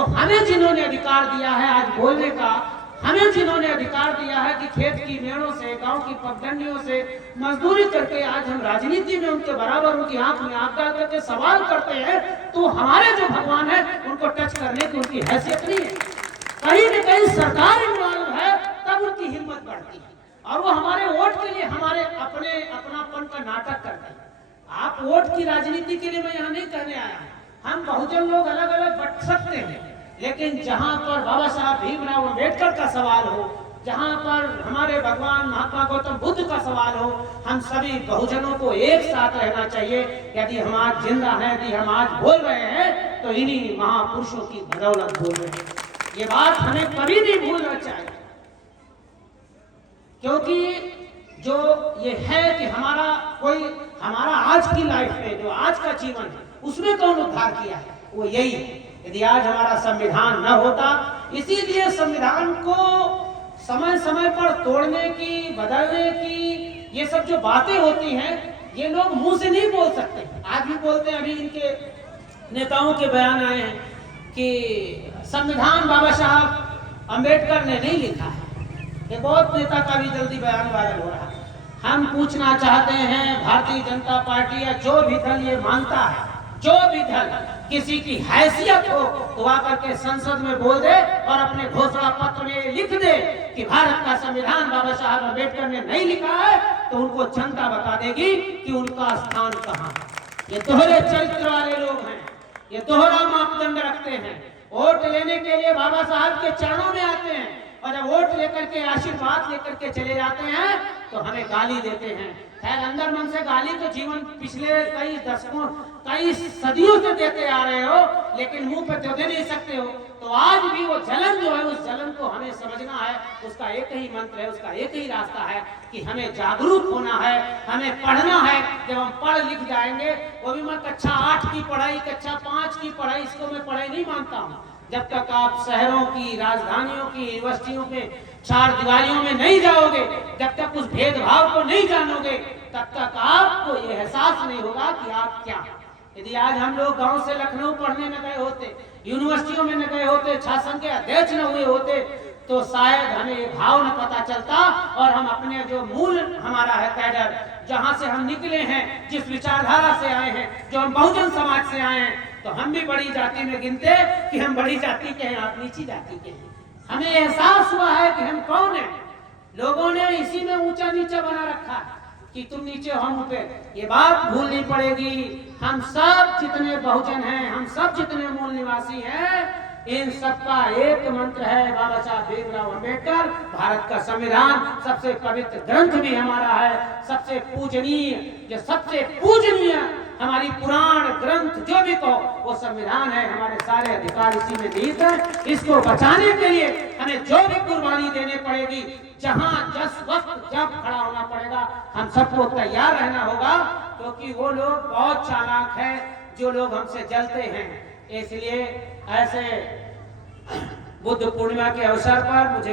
तो हमें जिन्होंने अधिकार दिया है आज बोलने का, हमें जिन्होंने अधिकार दिया है कि खेत की मेड़ों से, गांव की पगडंडियों से मजदूरी करके आज हम राजनीति में उनके बराबर उनकी आंख में आंख डाल करके सवाल करते हैं, तो हमारे जो भगवान है उनको टच करने की उनकी हैसियत नहीं है। कहीं न कहीं सरकार इन्वॉल्व है, तब उनकी हिम्मत बढ़ती है और वो हमारे वोट के लिए हमारे अपनापन का नाटक करते हैं। आप वोट की राजनीति के लिए मैं यहाँ नहीं कहने आया हूँ, हम बहुजन लोग अलग अलग बट सकते हैं, लेकिन जहां पर बाबा साहब भीमराव अम्बेडकर का सवाल हो, जहां पर हमारे भगवान महात्मा गौतम बुद्ध का सवाल हो, हम सभी बहुजनों को एक साथ रहना चाहिए। यदि हम आज जिंदा हैं, यदि हम आज बोल रहे हैं, तो इन्हीं महापुरुषों की बदौलत बोल रहे हैं। ये बात हमें कभी नहीं भूलना चाहिए, क्योंकि जो ये है कि हमारा आज की लाइफ में जो आज का जीवन है उसमें कौन उद्धार किया है, वो यही है। यदि आज हमारा संविधान न होता, इसीलिए संविधान को समय समय पर तोड़ने की, बदलने की, ये सब जो बातें होती हैं ये लोग मुंह से नहीं बोल सकते। आज भी बोलते हैं, अभी इनके नेताओं के बयान आए हैं कि संविधान बाबा साहब अम्बेडकर ने नहीं लिखा है। ये बहुत नेता का भी जल्दी बयान वायरल हो रहा है। हम पूछना चाहते हैं, भारतीय जनता पार्टी या जो भी दल ये मानता है, जो भी दल किसी की हैसियत हो तो आकर के संसद में बोल दे और अपने घोषणा पत्र में लिख दे कि भारत का संविधान बाबा साहब अम्बेडकर ने नहीं लिखा है, तो उनको जनता बता देगी कि उनका स्थान कहाँ है। ये दोहरे चरित्र वाले लोग हैं, ये दोहरा मापदंड रखते हैं। वोट लेने के लिए बाबा साहब के चरणों में आते हैं और जब वोट लेकर के, आशीर्वाद लेकर के चले जाते हैं तो हमें गाली देते हैं। खैर, अंदर मन से गाली तो जीवन पिछले कई दशकों, कई सदियों से देते आ रहे हो, लेकिन मुंह पे तो दे नहीं सकते हो। तो आज भी वो जलन जो है, उस जलन को हमें समझना है। उसका एक ही मंत्र है, उसका एक ही रास्ता है कि हमें जागरूक होना है, हमें पढ़ना है। जब हम पढ़ लिख जाएंगे, वो भी मैं कक्षा 8 की पढ़ाई, कक्षा 5 की पढ़ाई, इसको मैं पढ़ाई नहीं मानता हूँ। जब तक आप शहरों की, राजधानियों की, यूनिवर्सिटियों में चार दीवारियों में नहीं जाओगे, जब तक उस भेदभाव को नहीं जानोगे, तब तक आपको ये एहसास नहीं होगा कि आप क्या। यदि आज हम लोग गांव से लखनऊ पढ़ने न गए होते, यूनिवर्सिटियों में न गए होते, शासन के अध्यक्ष न हुए होते, तो शायद हमें ये भाव न पता चलता और हम अपने जो मूल हमारा है कैडर, जहां से हम निकले हैं, जिस विचारधारा से आए हैं, जो हम बहुजन समाज से आए हैं, तो हम भी बड़ी जाति में गिनते कि हम बड़ी जाति के हैं, आप नीची जाति के हैं। हमें एहसास हुआ है कि हम कौन हैं। लोगों ने इसी में ऊंचा नीचा बना रखा है कि तुम नीचे हम ऊपर। ये बात भूलनी पड़ेगी। हम सब जितने बहुजन हैं, हम सब जितने मूल निवासी हैं, इन सबका एक मंत्र है, बाबा साहब भीमराव अम्बेडकर। भारत का संविधान सबसे पवित्र ग्रंथ भी हमारा है, सबसे पूजनीय, जो सबसे पूजनीय हमारी पुराण ग्रंथ जो भी कहो, वो संविधान है। हमारे सारे अधिकार इसी में निहित है। इसको बचाने के लिए हमें जो भी कुर्बानी देनी पड़ेगी, जहां जिस वक्त जब खड़ा होना पड़ेगा, हम सबको तैयार रहना होगा, क्योंकि वो लोग बहुत चालाक हैं जो लोग हमसे जलते हैं। इसलिए ऐसे बुद्ध पूर्णिमा के अवसर पर मुझे